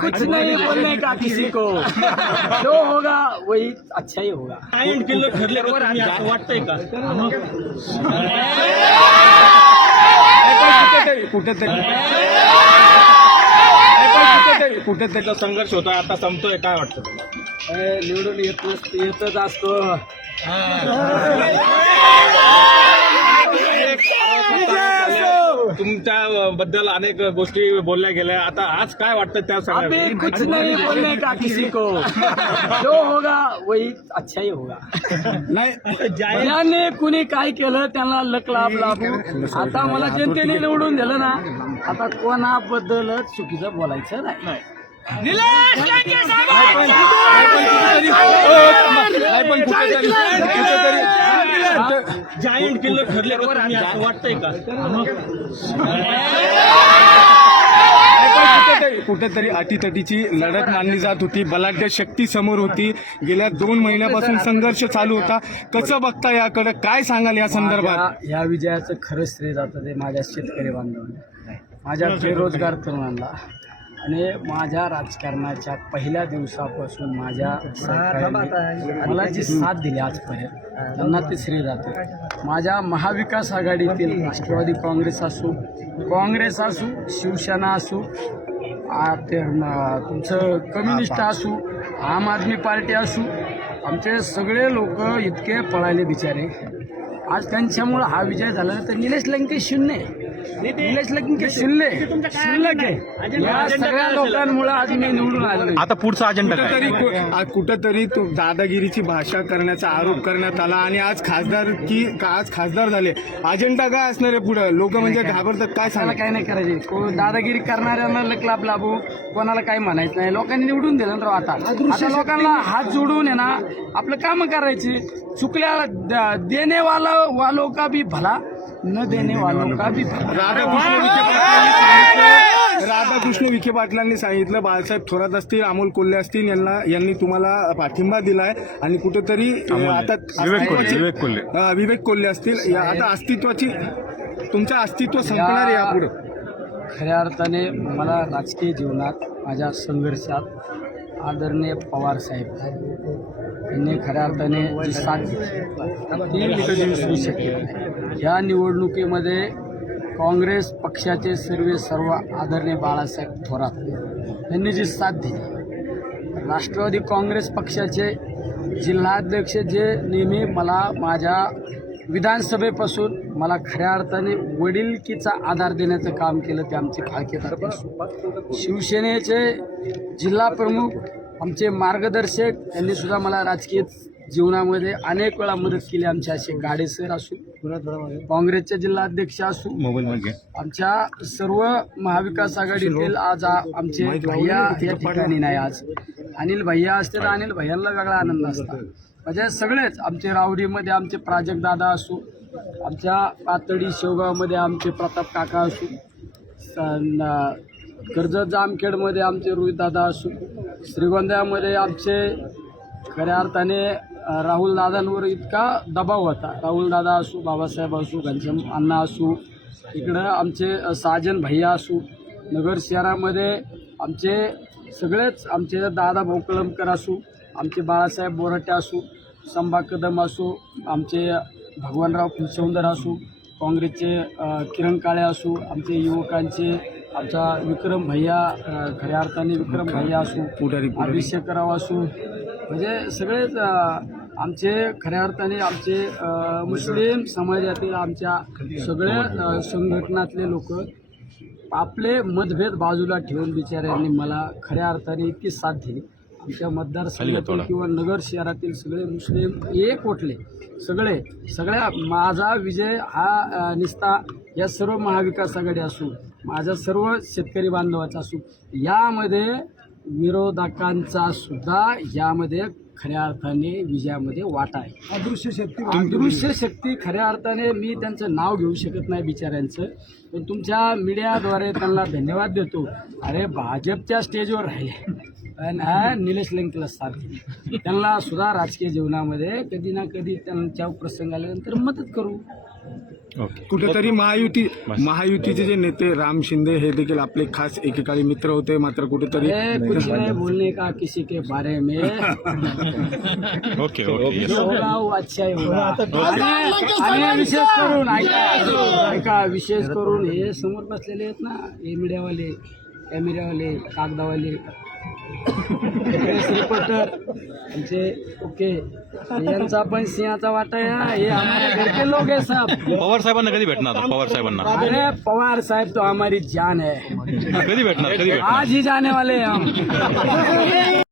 कुछ नहीं बोलने का किसी को। जो होगा वही अच्छा ही होगा। किल्ले ठरले का तुम्ही असं वाटतंय का? कुठेतरी कुठेतरी कुठेतरी संघर्ष होता आता संपतोय काय वाटतं अरे, निवडून येत नसत येतच असतो. तुमच्या बद्दल अनेक गोष्टी बोलल्या गेल्या. आता आज काय वाटतं त्या सगळ्या कुछ नहीं बोलने का किसी को? जो होगा वही अच्छा ही होगा। नाही ज्याने कुणी काय केलं त्यांना लक लाभ लाभू आता मला जनतेने निवडून दिलं ना आता कोणाबद्दल चुकीचं बोलायचं नाही. नाही. पण कुठेतरी कुठेतरी जायंट किल्ले ठरले का तुम्ही? असं वाटतंय का? कुठेतरी कुठेतरी अटीतटीची लढत मानली जात होती. बलाढ्य शक्ती समोर होती. गेल्या दोन महिन्यापासून संघर्ष चालू होता. कसं बघता याकडे? काय सांगाल या संदर्भात? या विजयाचं खरंच श्रेय जातं ते माझ्या शेतकरी बांधवांना. माझ्या बेरोजगार तरुणांना. आणि माझ्या राजकारणाच्या पहिल्या दिवसापासून माझ्या मला जी साथ दिली आजपर्यंत त्यांना ते श्रेय जातं. माझ्या महाविकास आघाडीतील राष्ट्रवादी काँग्रेस असो काँग्रेस असो शिवसेना असो ते तुमचं कम्युनिस्ट असू आम आदमी पार्टी असू आमचे सगळे लोक इतके पळाले बिचारे. आज त्यांच्यामुळे हा विजय झाला तर निलेश लंके शून्य. निलेश लंके शून्य. शिल्लक आहे या सगळ्या लोकांमुळे आज मी निवडून आलो आता पुढचा अजेंडा कुठेतरी तो दादागिरीची भाषा करण्याचा आरोप करण्यात आला आणि आज खासदार की का- आज खासदार झाले. अजेंडा काय असणार आहे पुढे? लोक म्हणजे घाबरतात काय सांगा? काय नाही करायचे. दादागिरी करणाऱ्यांना लकलाप लाभू कोणाला काही म्हणायचं नाही. लोकांनी निवडून दिलं राव आता. आता लोकांना हात जोडून आहे ना आपलं काम करायचे. चुकल्या द- देणे वाला वालों का भी भला न देणे वालों का भी भला. राधाकृष्ण विखे पाटलांनी सांगितलं. राधाकृष्ण विखे पाटलांनी सांगितलं बाळासाहेब थोरात असतील अमोल कोल्हे असतील यांना यांनी तुम्हाला पाठिंबा दिलाय. आणि कुठेतरी आता विवेक कोल्हे, अस्तित्वाची- विवेक कोल्हे. अ, विवेक कोल्हे असतील. या- आता अस्तित्वाची तुमचं अस्तित्व संपणार आहे यापुढे. खऱ्या अर्थाने मला राजकीय जीवनात माझ्या संघर्षात आदरणीय पवार साहेब यांनी खऱ्या अर्थाने जी साथ दिली ती मी कधी विसरू नाही. या निवडणुकीमध्ये काँग्रेस पक्षाचे सर्व सर्व आदरणीय बाळासाहेब थोरात यांनी जी साथ दिली राष्ट्रवादी काँग्रेस पक्षाचे जिल्हाध्यक्ष जे नेहमी मला माझ्या विधानसभेपासून मला खऱ्या अर्थाने वडिलकीचा आधार देण्याचं काम केलं ते आमचे फाळके तात्या. शिवसेनेचे जिल्हा प्रमुख आमचे मार्गदर्शक यांनी सुद्धा मला राजकीय जीवनामध्ये अनेक वेळा मदत केली आमचे असे गाडे सर असू काँग्रेसचे जिल्हाध्यक्ष असू आमच्या सर्व महाविकास आघाडीतील आज आ- आमचे भैया या ठिकाणी नाही आज. अनिल भैया असते तर अनिल भैयांना वेगळा आनंद असतो. म्हणजे सगळेच आमचे रावडीमध्ये आमचे प्राजक्त दादा असू आमच्या पातळी शेवगावमध्ये आमचे प्रताप काका असू कर्जत जामखेडमध्ये आमचे रोहितदादा असू श्रीगोंद्यामध्ये आमचे खऱ्या अर्थाने राहुल दादांवर इतका दबाव होता. राहुल दादा असू बाबासाहेब असू घनश्याम अण्णा असू इकडं आमचे साजन भैया असू नगर शहरामध्ये आमचे सगळेच आमचे दादा भोकळमकर असू आमचे बाळासाहेब बोराटे असू संभा कदम असू आमचे भगवानराव फुलसौंदर असू काँग्रेसचे किरण काळे असू आमचे युवकांचे आमचा विक्रम भैया खऱ्या अर्थाने विक्रम भैया असू अभिषेकराव असू म्हणजे सगळेच आमचे खऱ्या अर्थाने आमचे मुस्लिम समाजातील आमच्या सगळ्या संघटनातले लोक आपले मतभेद बाजूला ठेवून बिचाऱ्यांनी मला खऱ्या अर्थाने इतकी साथ दिली. आमच्या मतदारसंघातील किंवा नगर शहरातील सगळे मुस्लिम एक वटले. सगळे सगळ्या माझा विजय हा निस्ता या सर्व महाविकास आघाडी असू माझा सर्व शेतकरी बांधवाचा असू यामध्ये विरोधकांचा सुद्धा यामध्ये खऱ्या अर्थाने विजयामध्ये वाटा आहे. अदृश्य शक्ती अदृश्य शक्ती खऱ्या अर्थाने मी त्यांचं नाव घेऊ शकत नाही बिचाऱ्यांचं. पण तुमच्या मीडियाद्वारे त्यांना धन्यवाद देतो. अरे भाजपच्या स्टेजवर राहिले. पण हा निलेश लंकेला साथ दिली. त्यांना सुद्धा राजकीय जीवनामध्ये कधी ना कधी त्यांच्या प्रसंग आल्यानंतर मदत करू. ओके. कुठेतरी महायुती महायुतीचे जे नेते राम शिंदे हे देखील आपले खास एकेकाळी मित्र होते मात्र कुठेतरी ए, कुछ नहीं बोलने का किसी के बारे में? ओके ओके जो होगा वो अच्छा ही होगा आणि आणि विशेष करून ऐका ऐका विशेष करून हे समोर बसलेले आहेत ना हे मीडियावाले कॅमेऱ्यावाले कागदावाले. प्रेस रिपोर्टर आमचे ओके. यांचा पण सिंहाचा वाटा आहे हे हमारे घर के लोग है सब पवार साहेबांना कधी भेटणार पवार साहेबांना. अरे पवार साहब तो हमारी जान है कधी भेटणार? कधी भेटणार? आज ही जाने वाले हैं हम